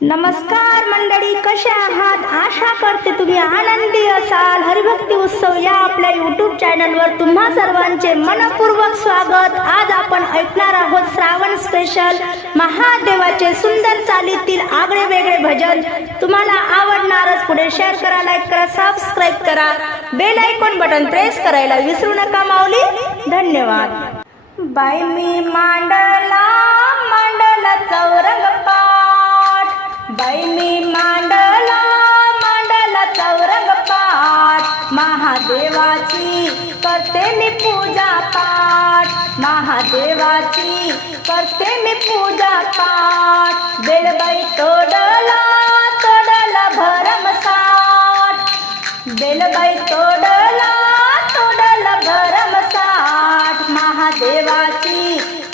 नमस्कार मंडळी, कशा आहात? आशा करते तुम्ही आनंदी असाल. हरिभक्ती उत्सव या आपल्या यूट्यूब चॅनलवर तुम्हा सर्वांचे मनपूर्वक स्वागत. आज आपण ऐकणार आहोत श्रावण स्पेशल महादेवाचे सुंदर चालीतील आगळे वेगळे भजन. तुम्हाला आवडणारच. पुढे शेअर करा, लाईक करा, सबस्क्राईब करा, बेल आयकॉन बटन प्रेस करायला विसरू नका माऊली. धन्यवाद. बाई मी मांडला चौरंग पाठ, बाई मी मांडला चौरंग पाठ. महादेवाची करते मी पूजा पाठ, महादेवाची करते मी पूजा पाठ. बेलबाई तोडला भरमसाठ, बेलबाई तोडला भरमसाठ. महादेवाची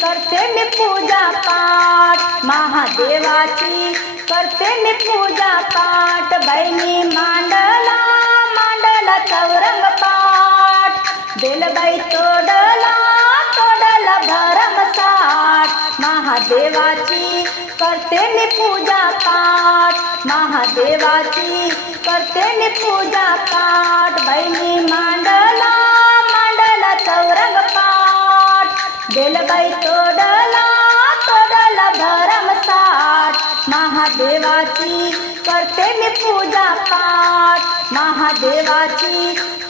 करते मी पूजा पाठ, महादेवाची करते मी पूजा पाठ. बाई मी मांडला चौरंग पाठ, बेलबाई तोडला भरमसाठ. महादेवाची करते मी पूजा पाठ, महादेवाची करते मी पूजा पाठ. बाई मी मांडला चौरंग पाठ, बेलबाई तोडला भरमसाठ. महादेवाची करते मी पूजा पाठ, महादेवाची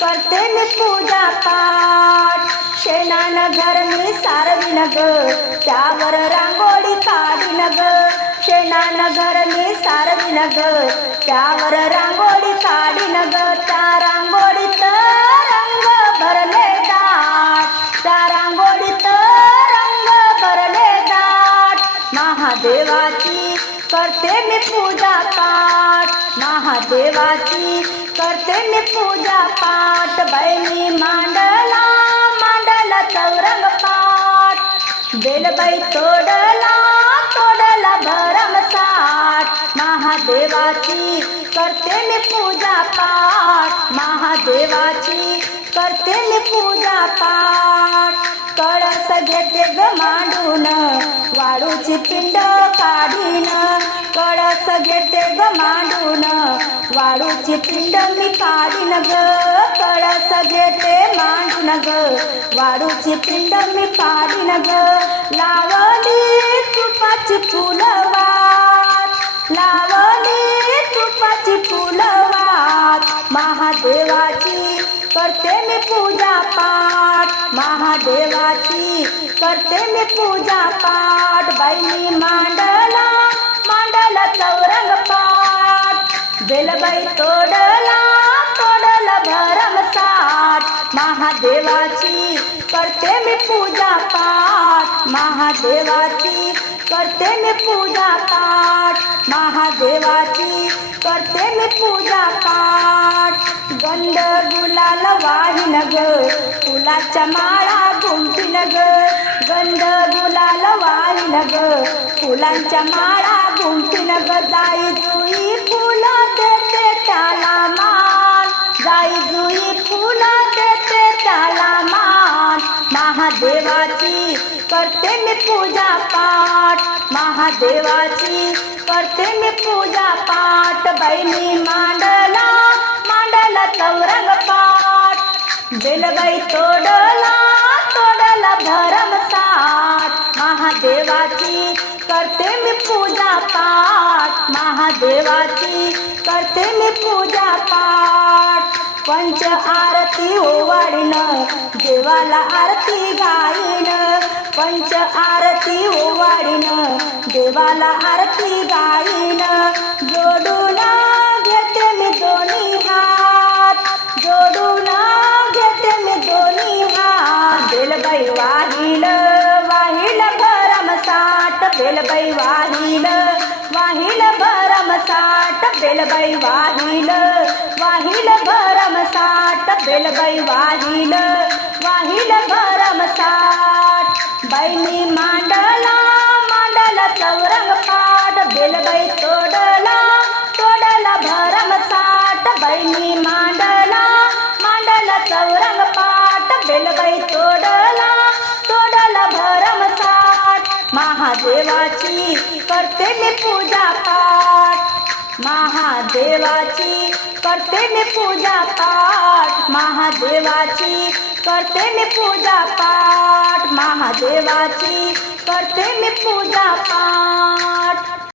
करते मी पूजा पाठ. शेणानं घर मी सारविन ग, त्यावर रांगोळी काढीन ग. शेणानं घर मी सारविन ग, त्यावर रांगोळी काढीन ग. त्या रांगोळीत रंग भरले दाट, त्या रांगोळीत रंग भरले दाट. महादेवाची करते मी पूजा पाठ, महादेवाची करते मी पूजा पाठ. बाई मी मांडला चौरंग पाठ, बेलबाई तोडला भरमसाठ. महादेवाची करते मी पूजा पाठ, महादेवाची करते मी पूजा पाठ. कळस घेते ग मांडून, वाळूची पिंड काढीन. कळस घेते ग मांडून, वाळूची पिंड मी काढीन ग. कळस घेते मांडून ग, वाळूची पिंड मी काढीन ग. लावली तुपाची फुलवात, लावली तुपाची फुलवात. महादेवाची करते मी पूजा पाठ, महादेवाची करते मी पूजा पाठ. बाई मी मांडला चौरंग पाठ, बेलबाई तोडला भरमसाठ. महादेवाची करते मी पूजा पाठ, महादेवाची करते मी पूजा पाठ, महादेवाची करते मी पूजा पाठ. गंध गुलाल वाहिन ग, फुलाच्या माळा गुंफीन ग. गंध गुलाल वाहिन ग, फुलांच्या माळा गुंफीन ग. जाई जुई फुलं देते त्याला मान, जाई जुई फुलं देते त्याला मान. महादेवाची करते मी पूजा पाठ, महादेवाची करते मी पूजा पाठ. बाई मी मांडला चौरंग पाठ, बेलबाई तोडला भरमसाठ. महादेवाची करते मी पूजा पाठ, महादेवाची करते मी पूजा पाठ. पंच आरती ओवाळीन, देवाला आरती गाईन. पंच आरती ओवाळीन, देवाला आरती गाईन. जोडून घेते मी दोन्ही हात, जोडून घेते मी दोन्ही हात. बेलबाई वाहिल भरमसाठ, बेलबाई वाहिल भरमसाठ. बेलबाई वाहिल भरमसाठ, बेलबाई वाहिल भरमसाठ. बाई मी मांडला चौरंग पाठ, बेलबाई तोडला भरमसाठ. बाई मी मांडला चौरंग पाठ, बेलबाई तोडला भरमसाठ. महादेवाची करते मी पूजा पाठ. महादेवाची करते मी पूजा पाठ, महादेवाची करते मी पूजा पाठ, महादेवाची करते मी पूजा पाठ.